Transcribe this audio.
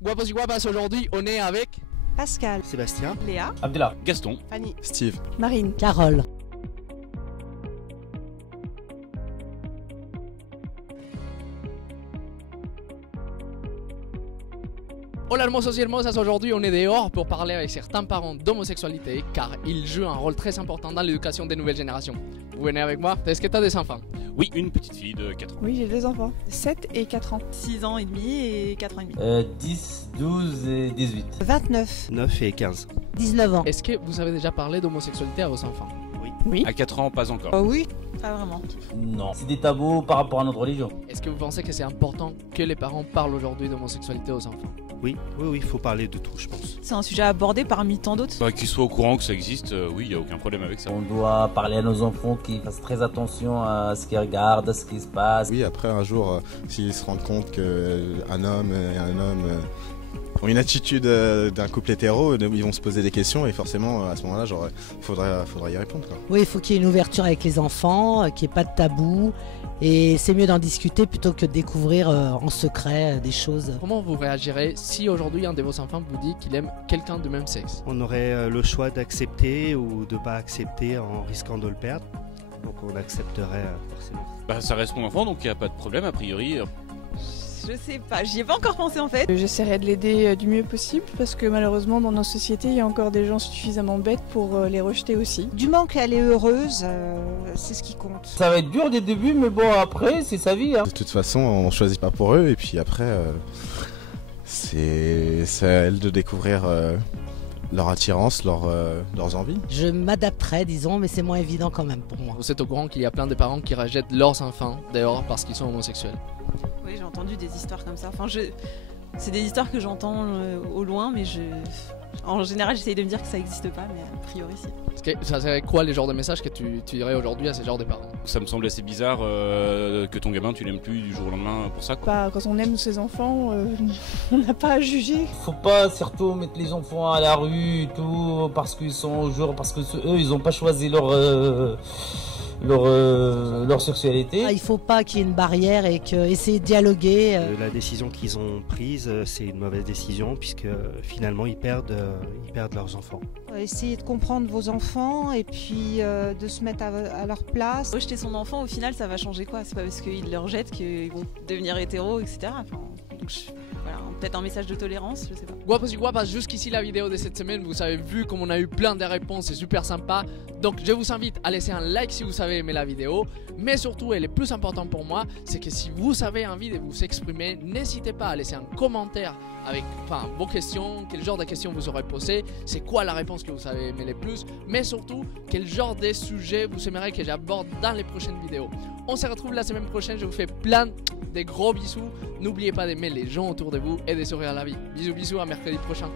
Guapos y guapas, aujourd'hui on est avec Pascal, Sébastien, Léa, Abdallah, Gaston, Fanny, Steve. Marine, Carole. Hola hermosos y hermosas, aujourd'hui on est dehors pour parler avec certains parents d'homosexualité car ils jouent un rôle très important dans l'éducation des nouvelles générations. Vous venez avec moi? Est-ce que tu as des enfants? oui, une petite fille de 4 ans. Oui, j'ai 2 enfants, 7 et 4 ans. 6 ans et demi et 4 ans et demi. 10, 12 et 18. 29. 9 et 15. 19 ans. Est-ce que vous avez déjà parlé d'homosexualité à vos enfants? Oui. À 4 ans, pas encore. Oh oui. Pas vraiment. Non. C'est des tabous par rapport à notre religion. Est-ce que vous pensez que c'est important que les parents parlent aujourd'hui d'homosexualité aux enfants? Oui, il faut parler de tout, je pense. C'est un sujet abordé parmi tant d'autres. Qu'ils soient au courant que ça existe, oui, il n'y a aucun problème avec ça. On doit parler à nos enfants qu'ils fassent très attention à ce qu'ils regardent, à ce qui se passe. Oui, après un jour, s'ils se rendent compte qu'un homme et un homme ont une attitude d'un couple hétéro, ils vont se poser des questions et forcément à ce moment-là, il faudra y répondre, quoi. Oui, il faut qu'il y ait une ouverture avec les enfants, qu'il n'y ait pas de tabou. Et c'est mieux d'en discuter plutôt que de découvrir en secret des choses. Comment vous réagirez si aujourd'hui un de vos enfants vous dit qu'il aime quelqu'un du même sexe? On aurait le choix d'accepter ou de ne pas accepter en risquant de le perdre. Donc on accepterait forcément. Ça reste mon enfant, donc il n'y a pas de problème a priori. Je sais pas, j'y ai pas encore pensé en fait. J'essaierai de l'aider du mieux possible parce que malheureusement dans nos sociétés il y a encore des gens suffisamment bêtes pour les rejeter aussi. Du moment qu'elle est heureuse, c'est ce qui compte. Ça va être dur des débuts, mais bon, après, c'est sa vie. Hein. De toute façon, on choisit pas pour eux et puis après, c'est à elles de découvrir leur attirance, leurs envies. Je m'adapterai, disons, mais c'est moins évident quand même pour moi. Vous êtes au courant qu'il y a plein de parents qui rejettent leurs enfants dehors parce qu'ils sont homosexuels? Oui, j'ai entendu des histoires comme ça. C'est des histoires que j'entends au loin, mais en général j'essaye de me dire que ça n'existe pas, mais a priori si. Ça serait quoi les genres de messages que tu dirais aujourd'hui à ces genres de parents? Ça me semble assez bizarre que ton gamin tu l'aimes plus du jour au lendemain pour ça, quoi. Quand on aime ses enfants, on n'a pas à juger. Faut pas surtout mettre les enfants à la rue et tout, parce qu'ils sont au jour, parce que eux ils ont pas choisi leur sexualité. Il ne faut pas qu'il y ait une barrière et essayer de dialoguer. La décision qu'ils ont prise, c'est une mauvaise décision puisque finalement ils perdent leurs enfants. Essayez de comprendre vos enfants et puis de se mettre à leur place. Rejeter son enfant, au final, ça va changer quoi? C'est pas parce qu'ils le rejettent qu'ils vont devenir hétéros, etc. Voilà, peut-être un message de tolérance, je sais pas. Guapos y guapas, jusqu'ici la vidéo de cette semaine, vous avez vu comme on a eu plein de réponses, c'est super sympa. Donc je vous invite à laisser un like si vous avez aimé la vidéo. Mais surtout, et le plus important pour moi, c'est que si vous avez envie de vous exprimer, n'hésitez pas à laisser un commentaire avec vos questions, quel genre de questions vous aurez posé, c'est quoi la réponse que vous avez aimé le plus, mais surtout, quel genre de sujet vous aimeriez que j'aborde dans les prochaines vidéos. On se retrouve la semaine prochaine, je vous fais plein de gros bisous. N'oubliez pas d'aimer les gens autour de vous et de sourire à la vie. Bisous bisous, à mercredi prochain.